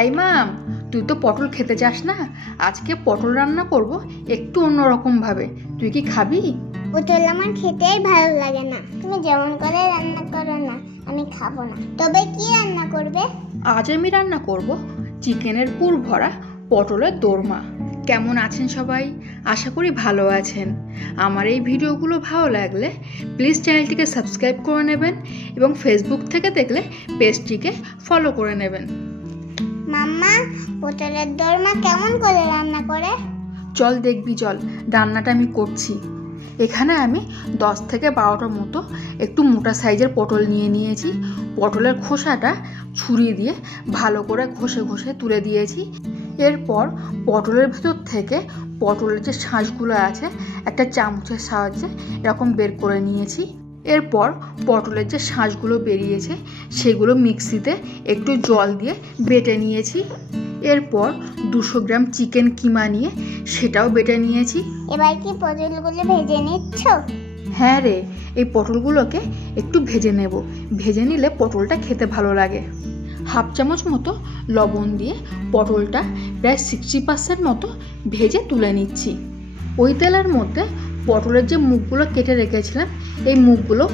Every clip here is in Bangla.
এই মাম, তুই তো পটল খেতে চাস না? আজকে পটল রান্না করব একটু অন্যরকম ভাবে। তুই কি খাবি? পটল আমার খেতেই ভালো লাগে না। তুমি যেমন করে রান্না করো না, আমি খাবো না। তবে কি রান্না করবে? আজ আমি রান্না করব চিকেনের পুর ভরা পটলের দোরমা। কেমন আছেন সবাই? আশা করি ভালো আছেন। আমার এই ভিডিওগুলো ভালো লাগলে প্লিজ চ্যানেলটিকে সাবস্ক্রাইব করে নেবেন এবং ফেসবুক থেকে দেখলে পেজটিকে ফলো করে নেবেন। মাম্মা, পটলের দোরমা কেমন করে রান্না করে? চল দেখবি, চল রান্নাটা আমি করছি। এখানে আমি 10 থেকে 12টার মতো একটু মোটা সাইজের পটল নিয়েছি। পটলের খোসাটা ছুরি দিয়ে ভালো করে ঘষে ঘষে তুলে দিয়েছি। এরপর পটলের ভেতর থেকে পটলের যে শাঁসগুলো আছে একটা চামচের সাহায্যে এরকম বের করে নিয়েছি। এরপর পটলের যে শাঁসগুলো বেরিয়েছে সেগুলো মিক্সিতে একটু জল দিয়ে বেটে নিয়েছি। এরপর 200 গ্রাম চিকেন কিমা নিয়ে সেটাও বেটে নিয়েছি। এবার কি পটলগুলো ভেজে নিচ্ছ? হ্যাঁ রে, এই পটলগুলোকে একটু ভেজে নেব। ভেজে নিলে পটলটা খেতে ভালো লাগে। হাফ চামচ মতো লবণ দিয়ে পটলটা প্রায় 60% মতো ভেজে তুলে নিচ্ছি। ওই তেলের মধ্যে পটলের যে মুখগুলো কেটে রেখেছিলাম এই মুখগুলো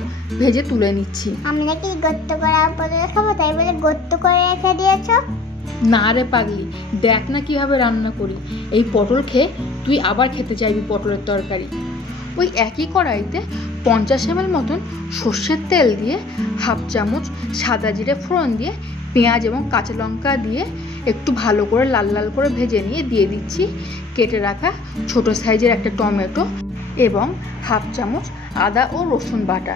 ভেজে তুলে নিচ্ছি। আমরা কি গর্ত করা পটল খাবো, তাই বলে গর্ত করে রেখে দিয়েছো? না রে পাগলি, দেখ না কিভাবে রান্না করি। এই পটল খেয়ে তুই আবার খেতে চাইবি পটলের তরকারি। ওই একই কড়াইতে 50 ml মতন সর্ষের তেল দিয়ে হাফ চামচ সাদা জিরে ফোড়ন দিয়ে পেঁয়াজ এবং কাঁচা লঙ্কা দিয়ে একটু ভালো করে লাল লাল করে ভেজে নিয়ে দিয়ে দিচ্ছি কেটে রাখা ছোট সাইজের একটা টমেটো এবং হাফ চামচ আদা ও রসুন বাটা।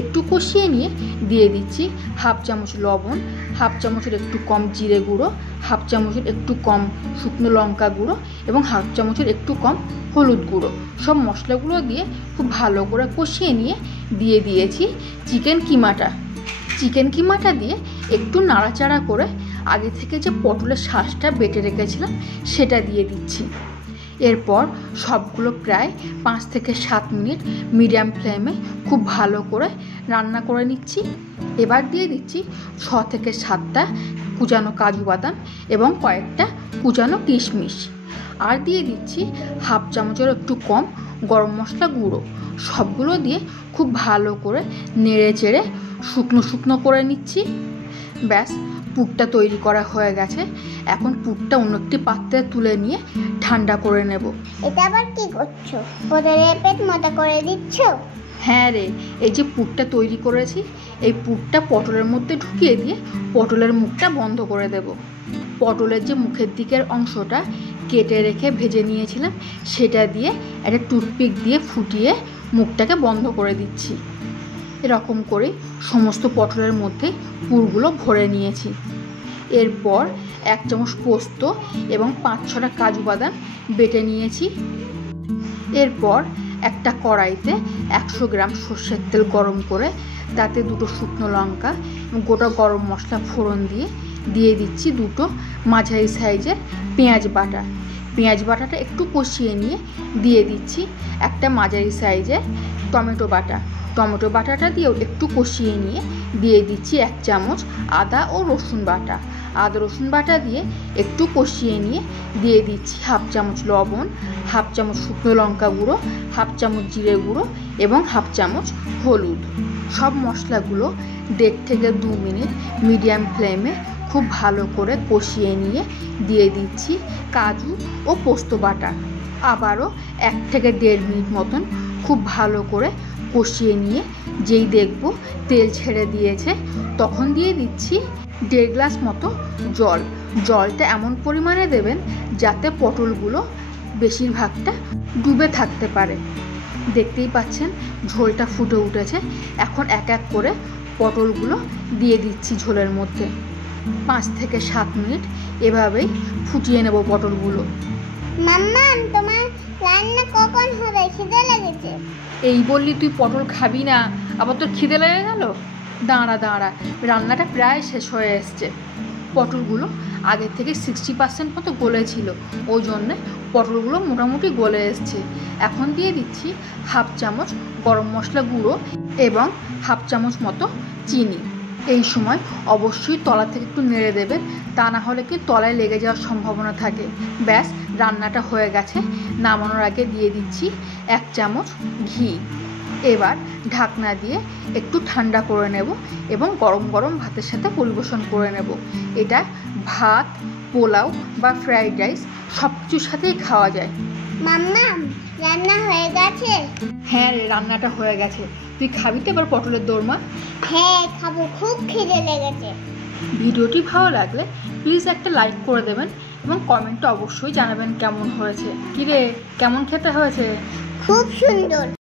একটু কষিয়ে নিয়ে দিয়ে দিচ্ছি হাফ চামচ লবণ, হাফ চামচের একটু কম জিরে গুঁড়ো, হাফ চামচের একটু কম শুকনো লঙ্কা গুঁড়ো এবং হাফ চামচের একটু কম হলুদ গুঁড়ো। সব মশলাগুলো দিয়ে খুব ভালো করে কষিয়ে নিয়ে দিয়ে দিয়েছি চিকেন কিমাটা দিয়ে একটু নাড়াচাড়া করে আগে থেকে যে পটলের শাঁসটা বেটে রেখেছিলাম সেটা দিয়ে দিচ্ছি। এরপর সবগুলো প্রায় 5 থেকে 7 মিনিট মিডিয়াম ফ্লেমে খুব ভালো করে রান্না করে নিচ্ছি। এবার দিয়ে দিচ্ছি 6 থেকে 7টা কুচানো কাজু বাদাম এবং কয়েকটা কুচানো কিশমিশ। আর দিয়ে দিচ্ছি হাফ চামচের একটু কম গরম মশলা গুঁড়ো। সবগুলো দিয়ে খুব ভালো করে নেড়ে চেড়ে শুকনো করে নিচ্ছি। ব্যাস, পুরটা তৈরি করা হয়ে গেছে। এখন পুরটা অন্য একটি পাত্রে তুলে নিয়ে ঠান্ডা করে নেব। এটা আবার কি করছো? পটলের পেট মোটা করে দিচ্ছ? হ্যাঁ রে, এই যে পুরটা তৈরি করেছি এই পুরটা পটলের মধ্যে ঢুকিয়ে দিয়ে পটলের মুখটা বন্ধ করে দেব। পটলের যে মুখের দিকের অংশটা কেটে রেখে ভেজে নিয়েছিলাম সেটা দিয়ে একটা টুথপিক দিয়ে ফুটিয়ে মুখটাকে বন্ধ করে দিচ্ছি। এরকম করে সমস্ত পটলের মধ্যে পুরগুলো ভরে নিয়েছি। এরপর 1 চামচ পোস্ত এবং 5-6টা কাজু বাদাম বেটে নিয়েছি। এরপর একটা কড়াইতে 100 গ্রাম সর্ষের তেল গরম করে তাতে 2টো শুকনো লঙ্কা গোটা গরম মশলা ফোড়ন দিয়ে দিচ্ছি 2টো মাঝারি সাইজের পেঁয়াজ বাটাটা একটু কষিয়ে নিয়ে দিয়ে দিচ্ছি একটা মাঝারি সাইজের টমেটো বাটাটা দিয়েও একটু কষিয়ে নিয়ে দিয়ে দিচ্ছি 1 চামচ আদা রসুন বাটা দিয়ে একটু কষিয়ে নিয়ে দিয়ে দিচ্ছি হাফ চামচ লবণ, হাফ চামচ শুকনো লঙ্কা গুঁড়ো, হাফ চামচ জিরে গুঁড়ো এবং হাফ চামচ হলুদ। সব মশলাগুলো 1.5 থেকে 2 মিনিট মিডিয়াম ফ্লেমে খুব ভালো করে কষিয়ে নিয়ে দিয়ে দিচ্ছি কাজু ও পোস্ত বাটা। আবারও 1 থেকে 1.5 মিনিট মতন খুব ভালো করে কষিয়ে নিয়ে যেই দেখব তেল ছেড়ে দিয়েছে তখন দিয়ে দিচ্ছি 1.5 গ্লাস মতো জল। জলটা এমন পরিমাণে দেবেন যাতে পটলগুলো বেশিরভাগটা ডুবে থাকতে পারে। দেখতেই পাচ্ছেন ঝোলটা ফুটে উঠেছে। এখন এক এক করে পটলগুলো দিয়ে দিচ্ছি ঝোলের মধ্যে। 5 থেকে 7 মিনিট এভাবেই ফুটিয়ে নেব পটলগুলো। মাম্মা, তোমার রান্না কখন হবে? খিদে লেগেছে। এই বললি তুই পটল খাবি না, আবার তোর খিদে লেগে গেল? দাঁড়া, রান্নাটা প্রায় শেষ হয়ে এসছে। পটলগুলো আগে থেকে 60% মতো গলেছিল, ওই জন্যে পটলগুলো মোটামুটি গলে এসছে। এখন দিয়ে দিচ্ছি হাফ চামচ গরম মশলা গুঁড়ো এবং হাফ চামচ মতো চিনি। এই সময় অবশ্যই তলা থেকে একটু নেড়ে দেবেন, তা না হলে কি তলায় লেগে যাওয়ার সম্ভাবনা থাকে। ব্যাস, রান্নাটা হয়ে গেছে। নামানোর আগে দিয়ে দিচ্ছি 1 চামচ ঘি। এবার ঢাকনা দিয়ে একটু ঠান্ডা করে নেব এবং গরম গরম ভাতের সাথে পরিবেশন করে নেব। এটা ভাত, পোলাও বা ফ্রাইড রাইস সব কিছুর সাথেই খাওয়া যায়। মাম্মা, রান্না হয়ে গেছে? হ্যাঁ রে, রান্নাটা হয়ে গেছে। তুই খাবি তো এবার পটলের দোরমা? হ্যাঁ খাবো, খুব খিদে লেগেছে। ভিডিওটি ভালো লাগলে প্লিজ একটা লাইক করে দেবেন এবং কমেন্টে অবশ্যই জানাবেন কেমন হয়েছে। কিরে, কেমন খেতে হয়েছে? খুব সুন্দর।